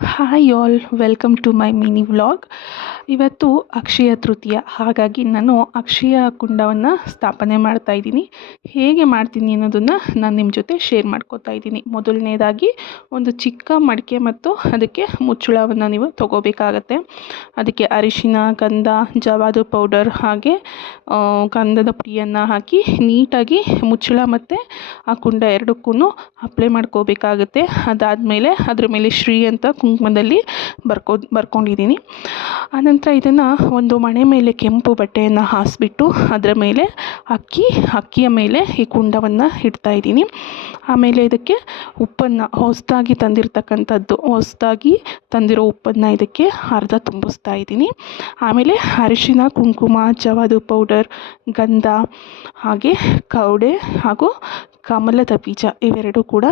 Hi all welcome to my mini vlog ಇವತ್ತು ಅಕ್ಷಯ ತೃತೀಯ. ಹಾಗಾಗಿ ನಾನು ಅಕ್ಷಯ ಕುಂಡವನ್ನು ಸ್ಥಾಪನೆ ಮಾಡ್ತಾ ಇದ್ದೀನಿ. ಹೇಗೆ ಮಾಡ್ತೀನಿ ಅನ್ನೋದನ್ನು ನಾನು ನಿಮ್ಮ ಜೊತೆ ಶೇರ್ ಮಾಡ್ಕೋತಾ ಇದ್ದೀನಿ. ಮೊದಲನೇದಾಗಿ ಒಂದು ಚಿಕ್ಕ ಮಡಿಕೆ ಮತ್ತು ಅದಕ್ಕೆ ಮುಚ್ಚಳವನ್ನು ನೀವು ತಗೋಬೇಕಾಗತ್ತೆ. ಅದಕ್ಕೆ ಅರಿಶಿನ, ಗಂಧ, ಜವಾದು ಪೌಡರ್ ಹಾಗೆ ಗಂಧದ ಪುಡಿಯನ್ನು ಹಾಕಿ ನೀಟಾಗಿ ಮುಚ್ಚಳ ಮತ್ತು ಆ ಕುಂಡ ಎರಡಕ್ಕೂ ಅಪ್ಲೈ ಮಾಡ್ಕೋಬೇಕಾಗುತ್ತೆ. ಅದಾದಮೇಲೆ ಅದ್ರ ಮೇಲೆ ಶ್ರೀ ಅಂತ ಕುಂಕುಮದಲ್ಲಿ ಬರ್ಕೋ, ಬರ್ಕೊಂಡಿದ್ದೀನಿ. ಆನಂತರ ಇದನ್ನು ಒಂದು ಮಣೆ ಮೇಲೆ ಕೆಂಪು ಬಟ್ಟೆಯನ್ನು ಹಾಸಿಬಿಟ್ಟು ಅದರ ಮೇಲೆ ಅಕ್ಕಿ, ಅಕ್ಕಿಯ ಮೇಲೆ ಈ ಕುಂಡವನ್ನು ಇಡ್ತಾ ಇದ್ದೀನಿ. ಆಮೇಲೆ ಇದಕ್ಕೆ ಉಪ್ಪನ್ನು ಹೊಸದಾಗಿ ತಂದಿರತಕ್ಕಂಥದ್ದು, ಹೊಸದಾಗಿ ತಂದಿರೋ ಉಪ್ಪನ್ನು ಇದಕ್ಕೆ ಅರ್ಧ ತುಂಬಿಸ್ತಾ ಇದ್ದೀನಿ. ಆಮೇಲೆ ಅರಿಶಿನ, ಕುಂಕುಮ, ಜವಾದು ಪೌಡರ್ ಗಂಧ, ಹಾಗೆ ಕವಡೆ ಹಾಗೂ ಕಮಲದ ಬೀಜ ಇವೆರಡೂ ಕೂಡ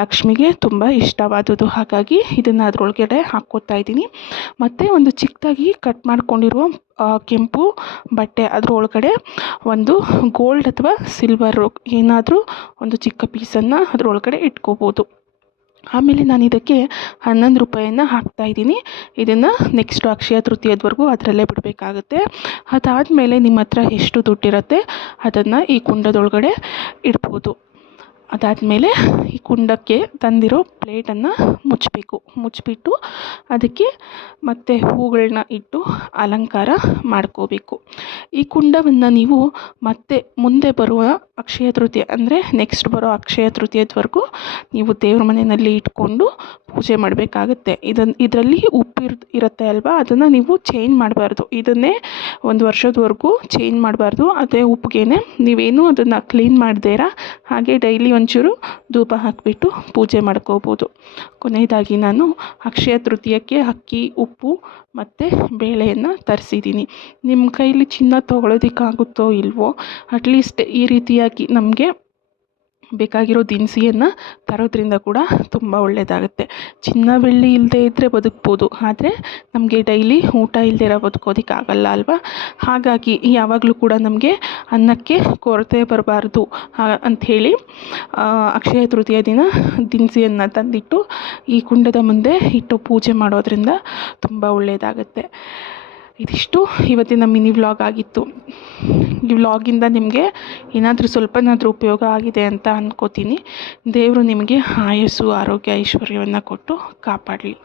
ಲಕ್ಷ್ಮಿಗೆ ತುಂಬ ಇಷ್ಟವಾದುದು ಹಾಗಾಗಿ ಇದನ್ನು ಅದರೊಳಗಡೆ ಹಾಕ್ಕೊತಾ ಇದ್ದೀನಿ. ಮತ್ತು ಒಂದು ಚಿಕ್ಕದಾಗಿ ಕಟ್ ಮಾಡ್ಕೊಂಡಿರುವ ಕೆಂಪು ಬಟ್ಟೆ ಅದರೊಳಗಡೆ ಒಂದು ಗೋಲ್ಡ್ ಅಥವಾ ಸಿಲ್ವರು ಏನಾದರೂ ಒಂದು ಚಿಕ್ಕ ಪೀಸನ್ನು ಅದರೊಳಗಡೆ ಇಟ್ಕೋಬೋದು. ಆಮೇಲೆ ನಾನು ಇದಕ್ಕೆ ಹನ್ನೊಂದು ರೂಪಾಯಿಯನ್ನು ಹಾಕ್ತಾ ಇದ್ದೀನಿ. ಇದನ್ನು ನೆಕ್ಸ್ಟ್ ಅಕ್ಷಯ ತೃತೀಯದವರೆಗೂ ಅದರಲ್ಲೇ ಬಿಡಬೇಕಾಗುತ್ತೆ. ಅದಾದಮೇಲೆ ನಿಮ್ಮ ಹತ್ರ ಎಷ್ಟು ದುಡ್ಡಿರುತ್ತೆ ಅದನ್ನು ಈ ಕುಂಡದೊಳಗಡೆ ಇಡ್ಬೋದು. ಅದಾದಮೇಲೆ ಈ ಕುಂಡಕ್ಕೆ ತಂದಿರೋ ಪ್ಲೇಟನ್ನು ಮುಚ್ಚಬೇಕು ಮುಚ್ಚಿಬಿಟ್ಟು ಅದಕ್ಕೆ ಮತ್ತೆ ಹೂಗಳನ್ನ ಇಟ್ಟು ಅಲಂಕಾರ ಮಾಡ್ಕೋಬೇಕು. ಈ ಕುಂಡವನ್ನು ನೀವು ಮತ್ತೆ ಮುಂದೆ ಬರುವ ಅಕ್ಷಯ ತೃತೀಯ ಅಂದರೆ ನೆಕ್ಸ್ಟ್ ಬರೋ ಅಕ್ಷಯ ತೃತೀಯದವರೆಗೂ ನೀವು ದೇವ್ರ ಮನೆಯಲ್ಲಿ ಇಟ್ಕೊಂಡು ಪೂಜೆ ಮಾಡಬೇಕಾಗತ್ತೆ. ಇದನ್ನು ಇದರಲ್ಲಿ ಉಪ್ಪು ಇರ್, ಇರುತ್ತೆ ಅಲ್ವಾ? ಅದನ್ನು ನೀವು ಚೇಂಜ್ ಮಾಡಬಾರ್ದು. ಇದನ್ನೇ ಒಂದು ವರ್ಷದವರೆಗೂ ಚೇಂಜ್ ಮಾಡಬಾರ್ದು. ಅದೇ ಉಪ್ಪಿಗೆನೆ ನೀವೇನು ಅದನ್ನು ಕ್ಲೀನ್ ಮಾಡದೇ ಇರ ಹಾಗೆ ಡೈಲಿ ಒಂಚೂರು ಧೂಪ ಹಾಕಿಬಿಟ್ಟು ಪೂಜೆ ಮಾಡ್ಕೋಬೋದು. ಕೊನೆಯದಾಗಿ ನಾನು ಅಕ್ಷಯ ತೃತೀಯಕ್ಕೆ ಅಕ್ಕಿ, ಉಪ್ಪು ಮತ್ತು ಬೇಳೆಯನ್ನು ತರಿಸಿದ್ದೀನಿ. ನಿಮ್ಮ ಕೈಲಿ ಚಿನ್ನ ತೊಗೊಳೋದಕ್ಕಾಗುತ್ತೋ ಇಲ್ವೋ ಅಟ್ಲೀಸ್ಟ್ ಈ ರೀತಿಯಾಗಿ ನಮಗೆ ಬೇಕಾಗಿರೋ ದಿನಸಿಯನ್ನು ತರೋದ್ರಿಂದ ಕೂಡ ತುಂಬ ಒಳ್ಳೆಯದಾಗುತ್ತೆ ಚಿನ್ನ, ಬೆಳ್ಳಿ ಇಲ್ಲದೆ ಇದ್ದರೆ ಬದುಕ್ಬೋದು. ಆದರೆ ನಮಗೆ ಡೈಲಿ ಊಟ ಇಲ್ಲದೆ ಇರೋ ಬದುಕೋದಕ್ಕಾಗಲ್ಲ ಅಲ್ವಾ? ಹಾಗಾಗಿ ಯಾವಾಗಲೂ ಕೂಡ ನಮಗೆ ಅನ್ನಕ್ಕೆ ಕೊರತೆ ಬರಬಾರ್ದು ಅಂಥೇಳಿ ಅಕ್ಷಯ ತೃತೀಯ ದಿನ ದಿನಸಿಯನ್ನು ತಂದಿಟ್ಟು ಈ ಕುಂಡದ ಮುಂದೆ ಇಟ್ಟು ಪೂಜೆ ಮಾಡೋದ್ರಿಂದ ತುಂಬ ಒಳ್ಳೆಯದಾಗುತ್ತೆ ಇದಿಷ್ಟು ಇವತ್ತಿನ ಮಿನಿ ವ್ಲಾಗ್ ಆಗಿತ್ತು. ಈ ವ್ಲಾಗಿಂದ ನಿಮಗೆ ಏನಾದರೂ ಸ್ವಲ್ಪನಾದರೂ ಉಪಯೋಗ ಆಗಿದೆ ಅಂತ ಅಂದ್ಕೋತೀನಿ ದೇವರು ನಿಮಗೆ ಆಯಸ್ಸು, ಆರೋಗ್ಯ, ಐಶ್ವರ್ಯವನ್ನು ಕೊಟ್ಟು ಕಾಪಾಡಲಿ.